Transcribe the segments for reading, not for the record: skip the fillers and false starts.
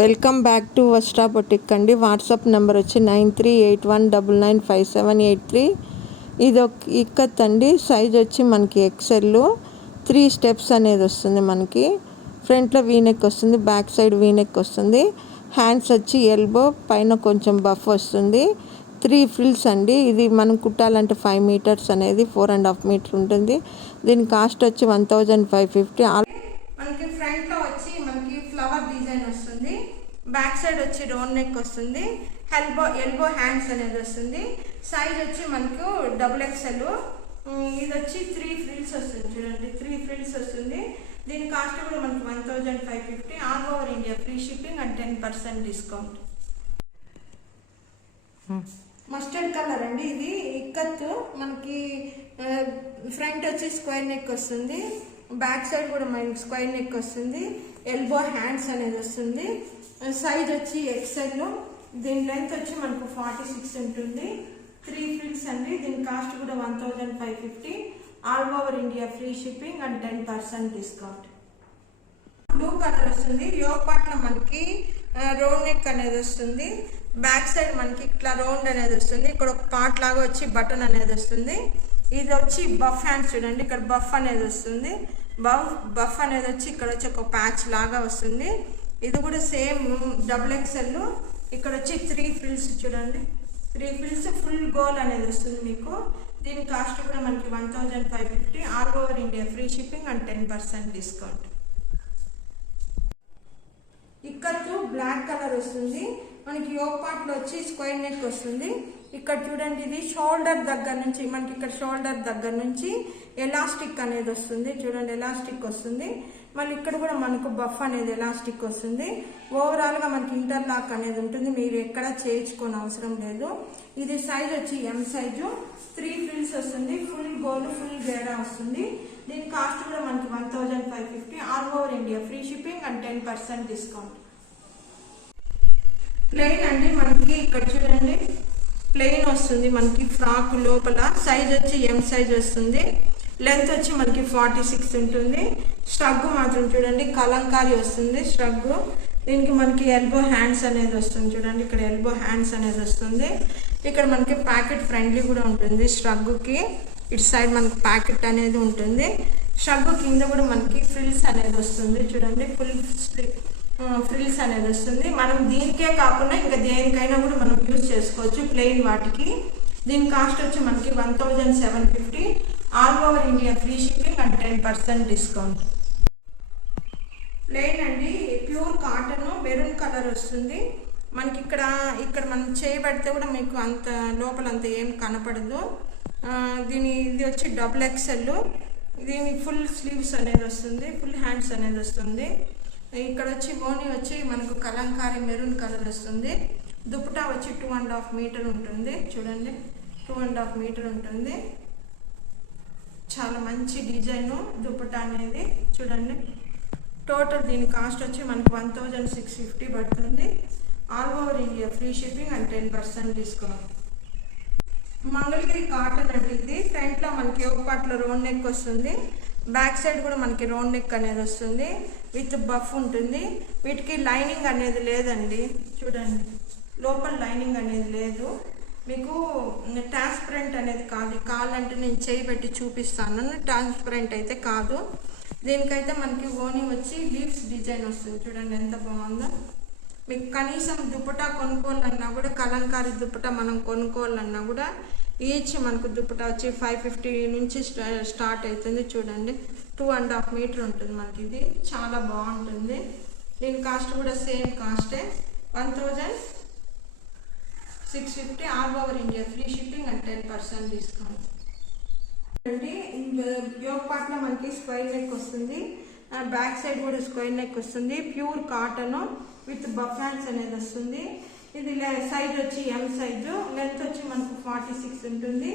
Welcome back to Vastra boutique అండి. WhatsApp number వచ్చి 9381995783. ఇది ఒక ఇక్కత్ అండి. సైజ్ వచ్చి మనకి ఎక్సెల్ 3 స్టెప్స్ అనేది వస్తుంది. మనకి ఫ్రంట్లో వీనెక్ వస్తుంది, బ్యాక్ సైడ్ వీనెక్ వస్తుంది. హ్యాండ్స్ వచ్చి ఎల్బో పైన కొంచెం బఫ్ వస్తుంది. 3 ఫ్రిల్స్ అండి. ఇది మనం కుట్టాలంటే 5 మీటర్స్ అనేది 4.5 మీటర్ ఉంటుంది. దీని కాస్ట్ వచ్చి 1550. మనకి ఫ్రంట్లో వచ్చి మనకి ఫ్లవర్ డిజైన్ వస్తుంది. బ్యాక్ సైడ్ వచ్చి రౌండ్ నెక్ వస్తుంది. ఎల్బో హ్యాండ్స్ అనేది వస్తుంది. సైజ్ వచ్చి మనకు XXL. ఇది వచ్చి 3 ఫ్రిల్స్ వస్తుంది. చూడండి 3 ఫ్రిల్స్ వస్తుంది. దీని కాస్ట్ కూడా మనకి 1550. All over India free shipping and 10% discount. Mustard colour అండి. ఇది ఇక్కత్. మనకి ఫ్రంట్ వచ్చి స్క్వేర్ నెక్ వస్తుంది. బ్యాక్ సైడ్ కూడా మనకి స్క్వేర్ నెక్ వస్తుంది. ఎల్బో హ్యాండ్స్ అనేది వస్తుంది. సైజ్ వచ్చి XL. దీని లెంత్ వచ్చి మనకు 46 ఉంటుంది. 3 ఫ్రిల్స్ అండి. దీని కాస్ట్ కూడా 1550. All over India free shipping and 10% discount. Blue colour వస్తుంది. యోగ్ పార్ట్లో మనకి రౌండ్ నెక్ అనేది వస్తుంది. బ్యాక్ సైడ్ మనకి ఇట్లా రౌండ్ అనేది వస్తుంది. ఇక్కడ ఒక పార్ట్ లాగా వచ్చి బటన్ అనేది వస్తుంది. ఇది వచ్చి బఫ్ హ్యాండ్స్. చూడండి ఇక్కడ బఫ్ అనేది వస్తుంది. బఫ్ అనేది వచ్చి ఇక్కడ వచ్చి ఒక ప్యాచ్ లాగా వస్తుంది. ఇది కూడా సేమ్ XXL. ఇక్కడ వచ్చి 3 ఫ్రిల్స్. చూడండి 3 ఫ్రిల్స్ ఫుల్ గోల్ అనేది వస్తుంది మీకు. దీని కాస్ట్ కూడా మనకి 1550. All over India free shipping and 10% discount. Ikat black colour వస్తుంది. మనకి యోగ్ పార్ట్లో వచ్చి స్క్వేర్ నెక్ వస్తుంది. ఇక్కడ చూడండి ఇది షోల్డర్ దగ్గర నుంచి మనకి ఇక్కడ షోల్డర్ దగ్గర నుంచి ఎలాస్టిక్ అనేది వస్తుంది. చూడండి ఎలాస్టిక్ వస్తుంది. మళ్ళీ ఇక్కడ కూడా మనకు బఫ్ అనేది ఎలాస్టిక్ వస్తుంది. ఓవరాల్గా మనకి ఇంటర్లాక్ అనేది ఉంటుంది. మీరు ఎక్కడ చేయించుకోని అవసరం లేదు. ఇది సైజ్ వచ్చి M సైజు. 3 ఫ్రిల్స్ వస్తుంది. ఫుల్ గోల్ ఫుల్ గేరా వస్తుంది. దీని కాస్ట్ కూడా మనకి 1550. All over India free shipping and 10% discount. Plain అండి. మనకి ఇక్కడ చూడండి ప్లెయిన్ వస్తుంది. మనకి ఫ్రాక్ లోపల సైజ్ వచ్చి M సైజ్ వస్తుంది. లెంత్ వచ్చి మనకి 46 ఉంటుంది. స్ట్రగ్ మాత్రం చూడండి కలంకారీ వస్తుంది స్ట్రగ్. దీనికి మనకి ఎల్బో హ్యాండ్స్ అనేది వస్తుంది. చూడండి ఇక్కడ ఎల్బో హ్యాండ్స్ అనేది వస్తుంది. ఇక్కడ మనకి ప్యాకెట్ ఫ్రెండ్లీ కూడా ఉంటుంది. స్ట్రగ్కి ఇటు సైడ్ మనకి ప్యాకెట్ అనేది ఉంటుంది. స్ట్రగ్ కింద కూడా మనకి ఫ్రిల్స్ అనేది వస్తుంది. చూడండి ఫుల్ ఫ్రిల్స్ అనేది వస్తుంది. మనం దీనికే కాకుండా ఇంకా దేనికైనా కూడా మనం యూజ్ చేసుకోవచ్చు ప్లెయిన్ వాటికి. దీని కాస్ట్ వచ్చి మనకి 1750. All over India free shipping and 10% discount. Plain అండి. ప్యూర్ కాటన్ మెరూన్ కలర్ వస్తుంది. మనకి ఇక్కడ మనం చేయబడితే కూడా మీకు అంత లోపల అంత ఏం కనపడదు. ఇది వచ్చి XXL. దీని ఫుల్ స్లీవ్స్ అనేది వస్తుంది. ఫుల్ హ్యాండ్స్ అనేది వస్తుంది. ఇక్కడ వచ్చి ఓనీ వచ్చి మనకు కలంకారీ మెరూన్ కలర్ వస్తుంది. దుపట్టా వచ్చి 2.5 మీటర్ ఉంటుంది. చూడండి 2.5 మీటర్ ఉంటుంది. చాలా మంచి డిజైను దుపట్టా అనేది. చూడండి టోటల్ దీని కాస్ట్ వచ్చి మనకి 1650 పడుతుంది. All over India free shipping and 10% discount. Mangalagiri cotton అంటే ఇది ఫ్రంట్లో మనకి ఒక పార్ట్లో రౌండ్ నెక్ వస్తుంది. బ్యాక్ సైడ్ కూడా మనకి రౌండ్ నెక్ అనేది వస్తుంది. విత్ బఫ్ ఉంటుంది. వీటికి లైనింగ్ అనేది లేదండి. చూడండి లోపల లైనింగ్ అనేది లేదు. మీకు ట్రాన్స్పరెంట్ అనేది కాదు. కావాలంటే నేను చేయి పెట్టి చూపిస్తాను. ట్రాన్స్పరెంట్ అయితే కాదు. దీనికైతే మనకి ఓనీ వచ్చి లీవ్స్ డిజైన్ వస్తుంది. చూడండి ఎంత బాగుందో. మీకు కనీసం దుపట్టా కొనుక్కోవాలన్నా కూడా కలంకారీ దుపట్టా మనం కొనుక్కోవాలన్నా కూడా ఈచ్ మనకు దుపట్టా వచ్చి 550 నుంచి స్టార్ట్ అవుతుంది. చూడండి 2.5 మీటర్ ఉంటుంది మనకి. ఇది చాలా బాగుంటుంది. దీని కాస్ట్ కూడా సేమ్ కాస్టే 1650. All over India free shipping and 10% discount అండి. యోగ్ పార్ట్లో మనకి స్క్వేర్ నెక్ వస్తుంది. బ్యాక్ సైడ్ కూడా స్క్వేర్ నెక్ వస్తుంది. Pure cotton with puff hands అనేది వస్తుంది. ఇది సైజ్ వచ్చి M సైజు. లెంత్ వచ్చి మనకు 46 ఉంటుంది.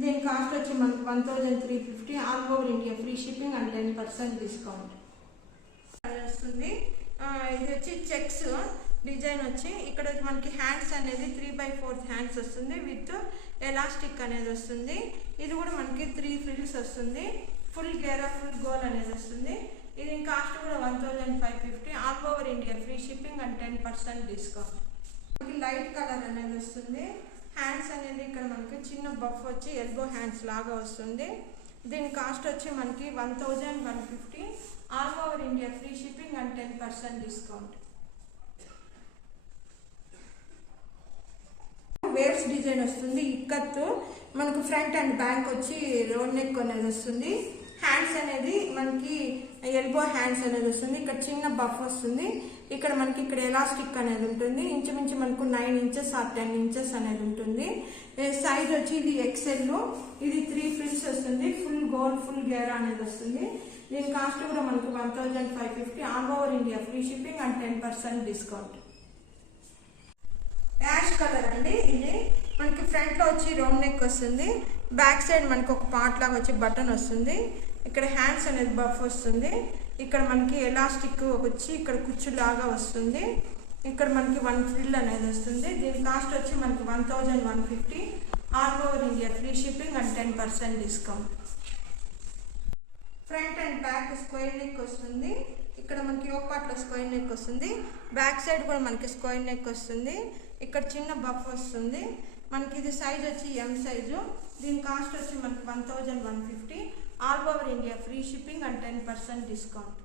దీని కాస్ట్ వచ్చి మనకు 1350. All over India free shipping and 10% discount వస్తుంది. ఇది వచ్చి చెక్స్ డిజైన్ వచ్చి ఇక్కడ మనకి హ్యాండ్స్ అనేది 3/4 హ్యాండ్స్ వస్తుంది. విత్ ఎలాస్టిక్ అనేది వస్తుంది. ఇది కూడా మనకి 3 ఫ్రిల్స్ వస్తుంది. ఫుల్ గేరా ఫుల్ గోల్ అనేది వస్తుంది. ఇది కాస్ట్ కూడా 1550, all over India free shipping and 10% discount. మనకి లైట్ కలర్ అనేది వస్తుంది. హ్యాండ్స్ అనేది ఇక్కడ మనకి చిన్న బఫ్ వచ్చి ఎల్బో హ్యాండ్స్ లాగా వస్తుంది. దీని కాస్ట్ వచ్చి మనకి 1150, all over India free shipping and 10% discount. Waves design వస్తుంది. ఇక్కత్తు మనకు ఫ్రంట్ అండ్ బ్యాక్ వచ్చి రోడ్ నెక్ అనేది వస్తుంది. హ్యాండ్స్ అనేది మనకి ఎల్బో హ్యాండ్స్ అనేది వస్తుంది. ఇక్కడ చిన్న బఫ్ వస్తుంది. ఇక్కడ మనకి ఇక్కడ ఎలాస్టిక్ అనేది ఉంటుంది. ఇంచుమించు మనకు 9 ఇంచెస్ ఆర్ 10 ఇంచెస్ అనేది ఉంటుంది. సైజ్ వచ్చి ఇది ఎక్సెల్, ఇది 3 ఫ్రిల్స్ వస్తుంది. ఫుల్ గోల్డ్ ఫుల్ గేరా అనేది వస్తుంది. దీని కాస్ట్ కూడా మనకు 1550, all over India free shipping and 10% discount. Ash colour అండి. ఇది మనకి ఫ్రంట్ లో వచ్చి రౌండ్ నెక్ వస్తుంది. బ్యాక్ సైడ్ మనకి ఒక పార్ట్ లాగా వచ్చి బటన్ వస్తుంది. ఇక్కడ హ్యాండ్స్ అనేది బఫ్ వస్తుంది. ఇక్కడ మనకి ఎలాస్టిక్ వచ్చి ఇక్కడ కుచ్చులాగా వస్తుంది. ఇక్కడ మనకి 1 ఫ్రిల్ అనేది వస్తుంది. దీని కాస్ట్ వచ్చి మనకి 1150, all over India free shipping and 10% discount. Front and back square neck వస్తుంది. ఇక్కడ మనకి ఒక పార్ట్లో స్క్వేర్ నెక్ వస్తుంది. బ్యాక్ సైడ్ కూడా మనకి స్క్వేర్ నెక్ వస్తుంది. ఇక్కడ చిన్న బఫ్ వస్తుంది. మనకి ఇది సైజ్ వచ్చి ఎం సైజు. దీని కాస్ట్ వచ్చి మనకి 1150, all over India free shipping and 10% discount.